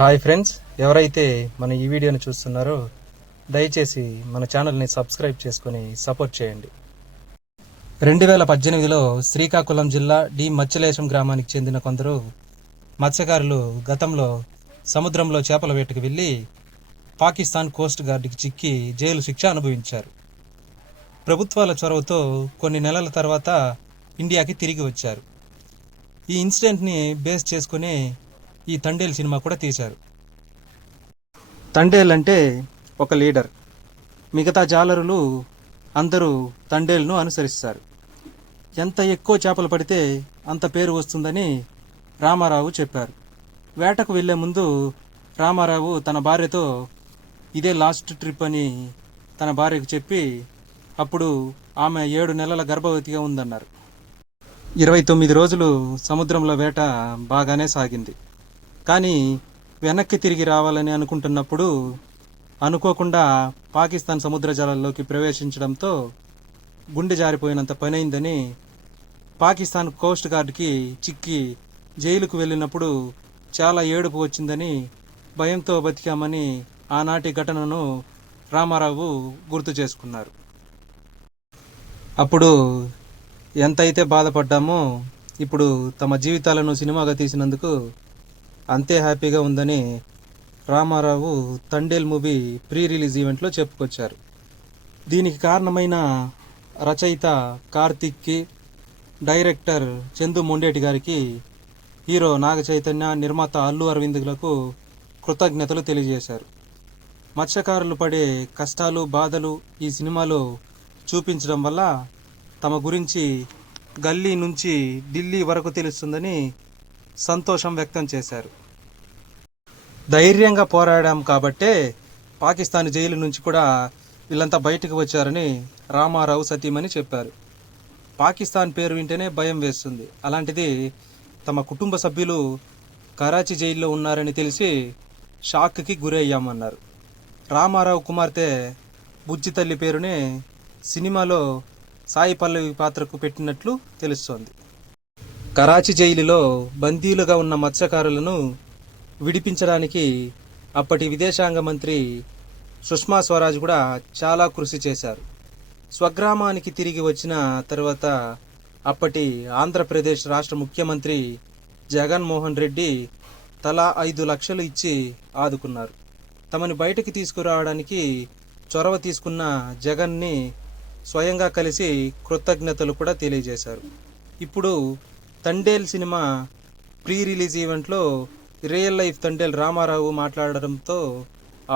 Hi friends ఎవరైతే మన ఈ వీడియోని చూస్తున్నారో దయచేసి మన ఛానల్ని సబ్స్క్రైబ్ చేసుకొని సపోర్ట్ చేయండి. రెండు వేల పద్దెనిమిదిలో శ్రీకాకుళం జిల్లా డి మచ్చలేశం గ్రామానికి చెందిన కొందరు మత్స్యకారులు గతంలో సముద్రంలో చేపల వేటకు వెళ్ళి పాకిస్తాన్ కోస్ట్ గార్డుకి చిక్కి జైలు శిక్ష అనుభవించారు. ప్రభుత్వాల చొరవతో కొన్ని నెలల తర్వాత ఇండియాకి తిరిగి వచ్చారు. ఈ ఇన్సిడెంట్ని బేస్ చేసుకుని ఈ తండేల్ సినిమా కూడా తీశారు. తండేల్ అంటే ఒక లీడర్. మిగతా జాలరులు అందరూ తండేల్ను అనుసరిస్తారు. ఎంత ఎక్కువ చేపలు పడితే అంత పేరు వస్తుందని రామారావు చెప్పారు. వేటకు వెళ్ళే ముందు రామారావు తన భార్యతో ఇదే లాస్ట్ ట్రిప్ అని తన భార్యకు చెప్పి అప్పుడు ఆమె ఏడు నెలల గర్భవతిగా ఉందన్నారు. ఇరవై తొమ్మిది రోజులు సముద్రంలో వేట బాగానే సాగింది. కానీ వెనక్కి తిరిగి రావాలని అనుకుంటున్నప్పుడు అనుకోకుండా పాకిస్తాన్ సముద్ర జలాల్లోకి ప్రవేశించడంతో గుండె జారిపోయినంత పనైందని పాకిస్తాన్ కోస్ట్ గార్డ్కి చిక్కి జైలుకు వెళ్ళినప్పుడు చాలా ఏడుపు వచ్చిందని భయంతో బతికామని ఆనాటి ఘటనను రామారావు గుర్తు చేసుకున్నారు. అప్పుడు ఎంతైతే బాధపడ్డామో ఇప్పుడు తమ జీవితాలను సినిమాగా తీసినందుకు అంతే హ్యాపీగా ఉందని Ramarao Thandel movie pre release ఈవెంట్లో చెప్పుకొచ్చారు. దీనికి కారణమైన రచయిత కార్తిక్కి డైరెక్టర్ చందు మొండేటి గారికి హీరో నాగ చైతన్య నిర్మాత అల్లు అరవింద్లకు కృతజ్ఞతలు తెలియజేశారు. మత్స్యకారులు పడే కష్టాలు బాధలు ఈ సినిమాలో చూపించడం వల్ల తమ గురించి గల్లీ నుంచి ఢిల్లీ వరకు తెలుస్తుందని సంతోషం వ్యక్తం చేశారు. ధైర్యంగా పోరాడాం కాబట్టే పాకిస్తాన్ జైలు నుంచి కూడా వీళ్ళంతా బయటకు వచ్చారని రామారావు సతీమణి చెప్పారు. పాకిస్తాన్ పేరు వింటేనే భయం వేస్తుంది. అలాంటిది తమ కుటుంబ సభ్యులు కరాచీ జైల్లో ఉన్నారని తెలిసి షాక్కి గురయ్యామన్నారు. రామారావు కుమార్తె బుజ్జి తల్లి పేరునే సినిమాలో సాయి పల్లవి పాత్రకు పెట్టినట్లు తెలుస్తోంది. కరాచీ జైలులో బందీలుగా ఉన్న మత్స్యకారులను విడిపించడానికి అప్పటి విదేశాంగ మంత్రి సుష్మా స్వరాజ్ కూడా చాలా కృషి చేశారు. స్వగ్రామానికి తిరిగి వచ్చిన తర్వాత అప్పటి ఆంధ్రప్రదేశ్ రాష్ట్ర ముఖ్యమంత్రి జగన్మోహన్ రెడ్డి తలా ఐదు లక్షలు ఇచ్చి ఆదుకున్నారు. తమని బయటకు తీసుకురావడానికి చొరవ తీసుకున్న జగన్ని స్వయంగా కలిసి కృతజ్ఞతలు కూడా తెలియజేశారు. ఇప్పుడు తండేల్ సినిమా ప్రీ రిలీజ్ ఈవెంట్లో రియల్ లైఫ్ తండేల్ రామారావు మాట్లాడడంతో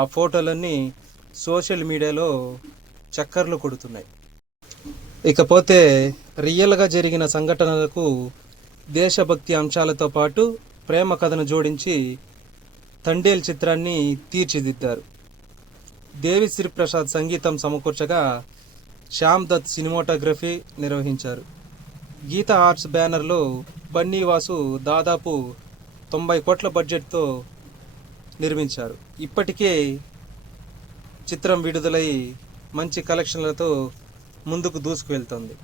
ఆ ఫోటోలన్నీ సోషల్ మీడియాలో చక్కర్లు కొడుతున్నాయి. ఇకపోతే రియల్గా జరిగిన సంఘటనలకు దేశభక్తి అంశాలతో పాటు ప్రేమ కథను జోడించి తండేల్ చిత్రాన్ని తీర్చిదిద్దారు. దేవిశ్రీ ప్రసాద్ సంగీతం సమకూర్చగా శ్యామ్ దత్ సినిమాటోగ్రఫీ నిర్వహించారు. గీత ఆర్ట్స్ బ్యానర్లో బన్నీ వాసు దాదాపు తొంభై కోట్ల బడ్జెట్తో నిర్మించారు. ఇప్పటికే చిత్రం విడుదలై మంచి కలెక్షన్లతో ముందుకు దూసుకువెళ్తోంది.